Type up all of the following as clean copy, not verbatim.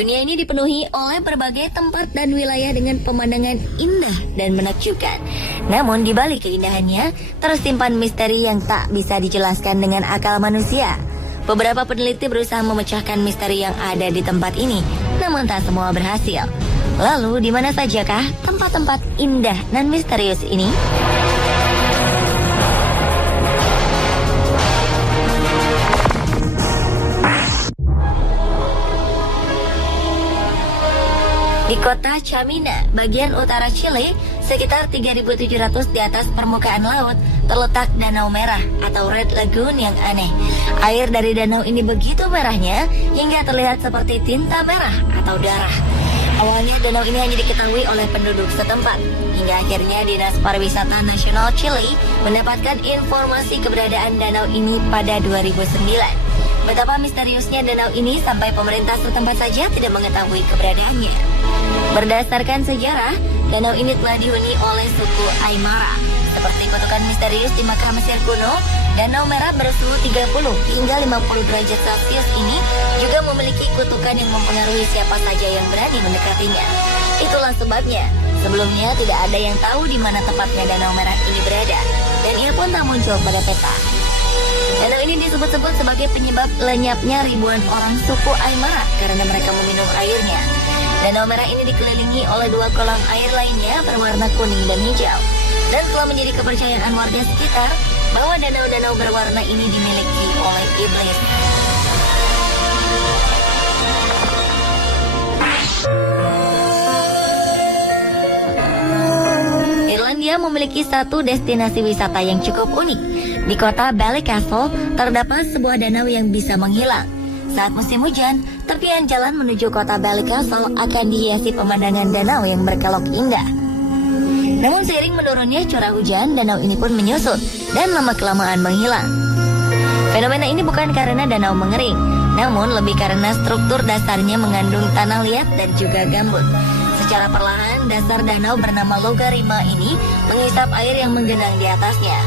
Dunia ini dipenuhi oleh berbagai tempat dan wilayah dengan pemandangan indah dan menakjubkan. Namun di balik keindahannya, tersimpan misteri yang tak bisa dijelaskan dengan akal manusia. Beberapa peneliti berusaha memecahkan misteri yang ada di tempat ini, namun tak semua berhasil. Lalu di mana sajakah tempat-tempat indah dan misterius ini? Di kota Chamina, bagian utara Chile, sekitar 3.700 di atas permukaan laut, terletak Danau Merah atau Red Lagoon yang aneh. Air dari danau ini begitu merahnya hingga terlihat seperti tinta merah atau darah. Awalnya danau ini hanya diketahui oleh penduduk setempat, hingga akhirnya Dinas Pariwisata Nasional Chile mendapatkan informasi keberadaan danau ini pada 2009. Betapa misteriusnya danau ini sampai pemerintah setempat saja tidak mengetahui keberadaannya. Berdasarkan sejarah, danau ini telah dihuni oleh suku Aymara. Seperti kutukan misterius di Makkah Mesir kuno, Danau Merah bersuhu 30 hingga 50 derajat Celcius ini juga memiliki kutukan yang mempengaruhi siapa saja yang berani mendekatinya. Itulah sebabnya, sebelumnya tidak ada yang tahu di mana tepatnya Danau Merah ini berada, dan ia pun tak muncul pada peta. Danau ini disebut-sebut sebagai penyebab lenyapnya ribuan orang suku Aymara karena mereka meminum airnya. Danau Merah ini dikelilingi oleh dua kolam air lainnya berwarna kuning dan hijau. Dan telah menjadi kepercayaan warga sekitar bahwa danau-danau berwarna ini dimiliki oleh iblis. Irlandia memiliki satu destinasi wisata yang cukup unik. Di kota Ballycastle terdapat sebuah danau yang bisa menghilang. Saat musim hujan, tepian jalan menuju kota Ballycastle akan dihiasi pemandangan danau yang berkelok indah. Namun seiring menurunnya curah hujan, danau ini pun menyusut dan lama-kelamaan menghilang. Fenomena ini bukan karena danau mengering, namun lebih karena struktur dasarnya mengandung tanah liat dan juga gambut. Secara perlahan, dasar danau bernama Logarima ini menghisap air yang menggenang di atasnya.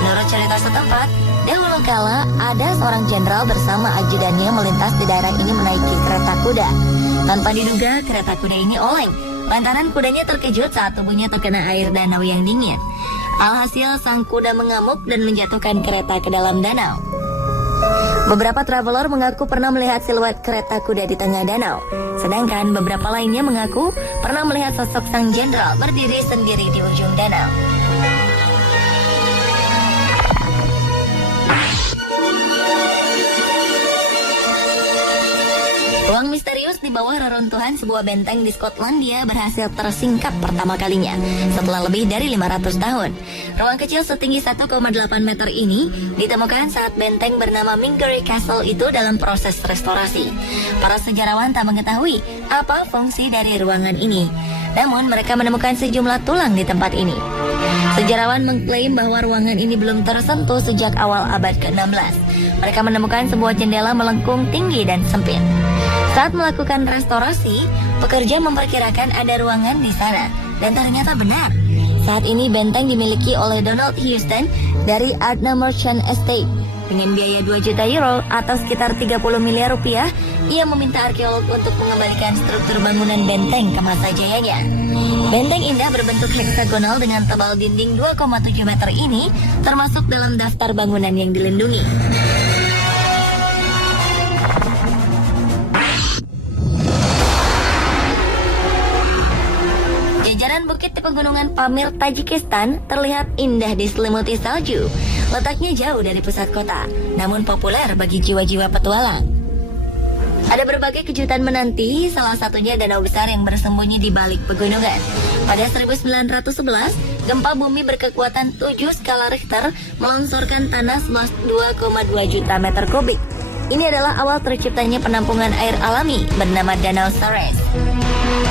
Menurut cerita setempat, dahulu kala ada seorang jenderal bersama ajudannya melintas di daerah ini menaiki kereta kuda. Tanpa diduga, kereta kuda ini oleng lantaran kudanya terkejut saat tubuhnya terkena air danau yang dingin. Alhasil sang kuda mengamuk dan menjatuhkan kereta ke dalam danau. Beberapa traveler mengaku pernah melihat siluet kereta kuda di tengah danau, sedangkan beberapa lainnya mengaku pernah melihat sosok sang jenderal berdiri sendiri di ujung danau. Ruang misterius di bawah reruntuhan sebuah benteng di Skotlandia berhasil tersingkap pertama kalinya setelah lebih dari 500 tahun. Ruang kecil setinggi 1,8 meter ini ditemukan saat benteng bernama Mingery Castle itu dalam proses restorasi. Para sejarawan tak mengetahui apa fungsi dari ruangan ini. Namun mereka menemukan sejumlah tulang di tempat ini. Sejarawan mengklaim bahwa ruangan ini belum tersentuh sejak awal abad ke-16. Mereka menemukan sebuah jendela melengkung tinggi dan sempit. Saat melakukan restorasi, pekerja memperkirakan ada ruangan di sana, dan ternyata benar. Saat ini benteng dimiliki oleh Donald Houston dari Ardnam Merchant Estate. Dengan biaya 2 juta euro atau sekitar 30 miliar rupiah, ia meminta arkeolog untuk mengembalikan struktur bangunan benteng ke masa jayanya. Benteng indah berbentuk heksagonal dengan tebal dinding 2,7 meter ini termasuk dalam daftar bangunan yang dilindungi. Jajaran bukit di pegunungan Pamir, Tajikistan terlihat indah diselimuti salju. Letaknya jauh dari pusat kota, namun populer bagi jiwa-jiwa petualang. Ada berbagai kejutan menanti, salah satunya danau besar yang bersembunyi di balik pegunungan. Pada 1911, gempa bumi berkekuatan 7 skala Richter melonsorkan tanah seluas 2,2 juta meter kubik. Ini adalah awal terciptanya penampungan air alami bernama Danau Sares.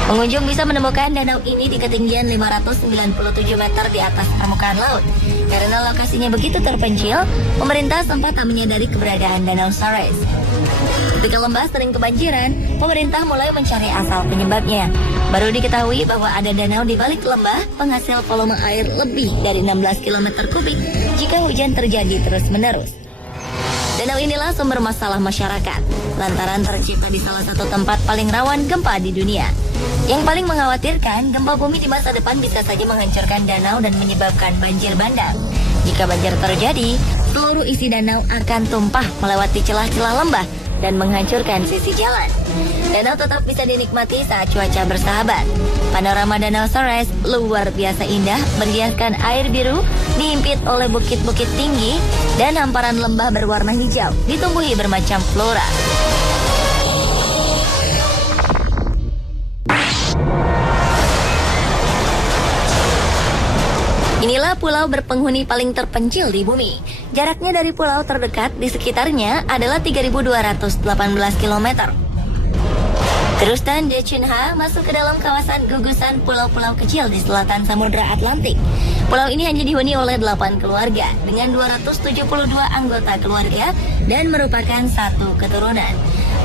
Pengunjung bisa menemukan danau ini di ketinggian 597 meter di atas permukaan laut. Karena lokasinya begitu terpencil, pemerintah sempat tak menyadari keberadaan Danau Sares. Ketika lembah sering kebanjiran, pemerintah mulai mencari asal penyebabnya. Baru diketahui bahwa ada danau di balik lembah penghasil volume air lebih dari 16 km kubik jika hujan terjadi terus-menerus. Danau inilah sumber masalah masyarakat, lantaran tercipta di salah satu tempat paling rawan gempa di dunia. Yang paling mengkhawatirkan, gempa bumi di masa depan bisa saja menghancurkan danau dan menyebabkan banjir bandang. Jika banjir terjadi, seluruh isi danau akan tumpah melewati celah-celah lembah dan menghancurkan sisi jalan. Danau tetap bisa dinikmati saat cuaca bersahabat. Panorama Danau Sores luar biasa indah, berhiaskan air biru, dihimpit oleh bukit-bukit tinggi dan hamparan lembah berwarna hijau, ditumbuhi bermacam flora. Inilah pulau berpenghuni paling terpencil di bumi. Jaraknya dari pulau terdekat di sekitarnya adalah 3.218 km. Terustan Dechinha masuk ke dalam kawasan gugusan pulau-pulau kecil di selatan Samudra Atlantik. Pulau ini hanya dihuni oleh 8 keluarga dengan 272 anggota keluarga dan merupakan satu keturunan.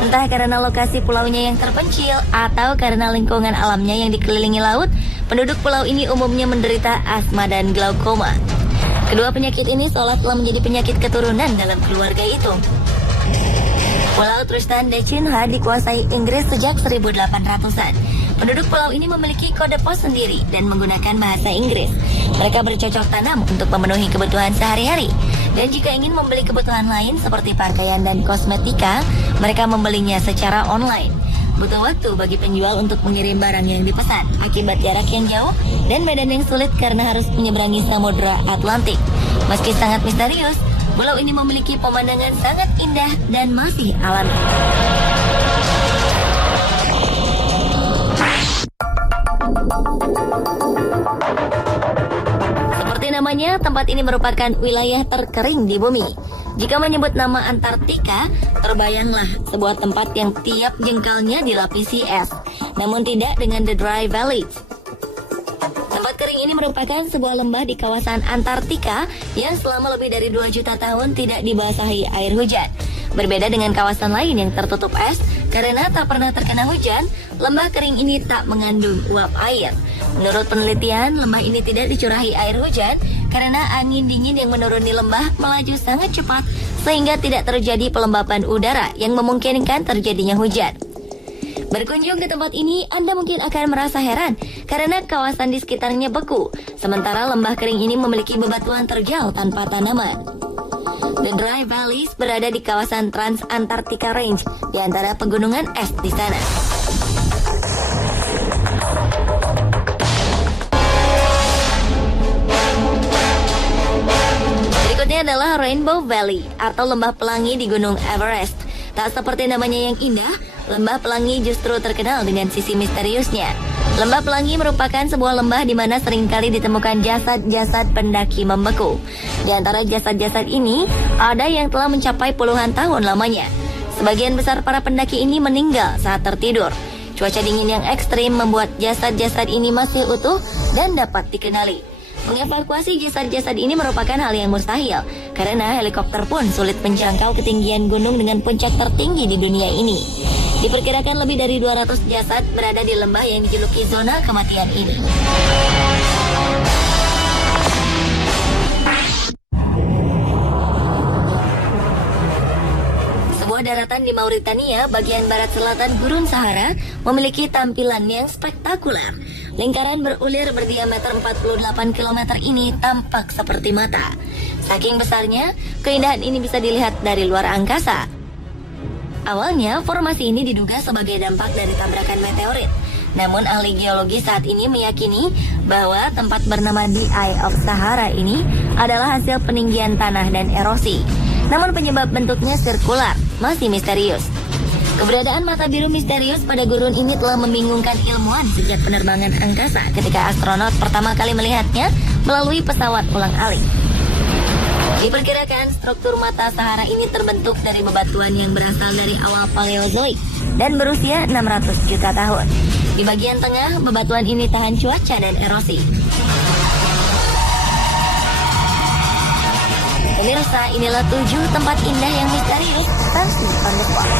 Entah karena lokasi pulaunya yang terpencil atau karena lingkungan alamnya yang dikelilingi laut, penduduk pulau ini umumnya menderita asma dan glaukoma. Kedua penyakit ini seolah telah menjadi penyakit keturunan dalam keluarga itu. Pulau Tristan da Cunha dikuasai Inggris sejak 1800-an. Penduduk pulau ini memiliki kode pos sendiri dan menggunakan bahasa Inggris. Mereka bercocok tanam untuk memenuhi kebutuhan sehari-hari. Dan jika ingin membeli kebutuhan lain seperti pakaian dan kosmetika, mereka membelinya secara online. Butuh waktu bagi penjual untuk mengirim barang yang dipesan akibat jarak yang jauh dan medan yang sulit karena harus menyeberangi Samudra Atlantik. Meski sangat misterius, pulau ini memiliki pemandangan sangat indah dan masih alami. Seperti namanya, tempat ini merupakan wilayah terkering di bumi. Jika menyebut nama Antartika, terbayanglah sebuah tempat yang tiap jengkalnya dilapisi es, namun tidak dengan The Dry Valley. Tempat kering ini merupakan sebuah lembah di kawasan Antartika yang selama lebih dari 2 juta tahun tidak dibasahi air hujan. Berbeda dengan kawasan lain yang tertutup es, karena tak pernah terkena hujan, lembah kering ini tak mengandung uap air. Menurut penelitian, lembah ini tidak dicurahi air hujan karena angin dingin yang menuruni lembah melaju sangat cepat sehingga tidak terjadi pelembapan udara yang memungkinkan terjadinya hujan. Berkunjung ke tempat ini, Anda mungkin akan merasa heran karena kawasan di sekitarnya beku, sementara lembah kering ini memiliki bebatuan terjal tanpa tanaman. The Dry Valleys berada di kawasan Trans-Antarctica Range, di antara pegunungan es di sana. Berikutnya adalah Rainbow Valley atau lembah pelangi di Gunung Everest. Tak seperti namanya yang indah, lembah pelangi justru terkenal dengan sisi misteriusnya. Lembah pelangi merupakan sebuah lembah di mana seringkali ditemukan jasad-jasad pendaki membeku. Di antara jasad-jasad ini, ada yang telah mencapai puluhan tahun lamanya. Sebagian besar para pendaki ini meninggal saat tertidur. Cuaca dingin yang ekstrim membuat jasad-jasad ini masih utuh dan dapat dikenali. Mengevakuasi jasad-jasad ini merupakan hal yang mustahil, karena helikopter pun sulit menjangkau ketinggian gunung dengan puncak tertinggi di dunia ini. Diperkirakan lebih dari 200 jasad berada di lembah yang dijuluki zona kematian ini. Sebuah daratan di Mauritania, bagian barat selatan Gurun Sahara, memiliki tampilan yang spektakuler. Lingkaran berulir berdiameter 48 km ini tampak seperti mata. Saking besarnya, keindahan ini bisa dilihat dari luar angkasa. Awalnya, formasi ini diduga sebagai dampak dari tabrakan meteorit. Namun ahli geologi saat ini meyakini bahwa tempat bernama The Eye of Sahara ini adalah hasil peninggian tanah dan erosi. Namun penyebab bentuknya sirkular masih misterius. Keberadaan mata biru misterius pada gurun ini telah membingungkan ilmuwan sejak penerbangan angkasa ketika astronot pertama kali melihatnya melalui pesawat ulang-alik. Diperkirakan struktur mata Sahara ini terbentuk dari bebatuan yang berasal dari awal Paleozoik dan berusia 600 juta tahun. Di bagian tengah, bebatuan ini tahan cuaca dan erosi. Pemirsa, inilah 7 tempat indah yang misterius versi on the spot.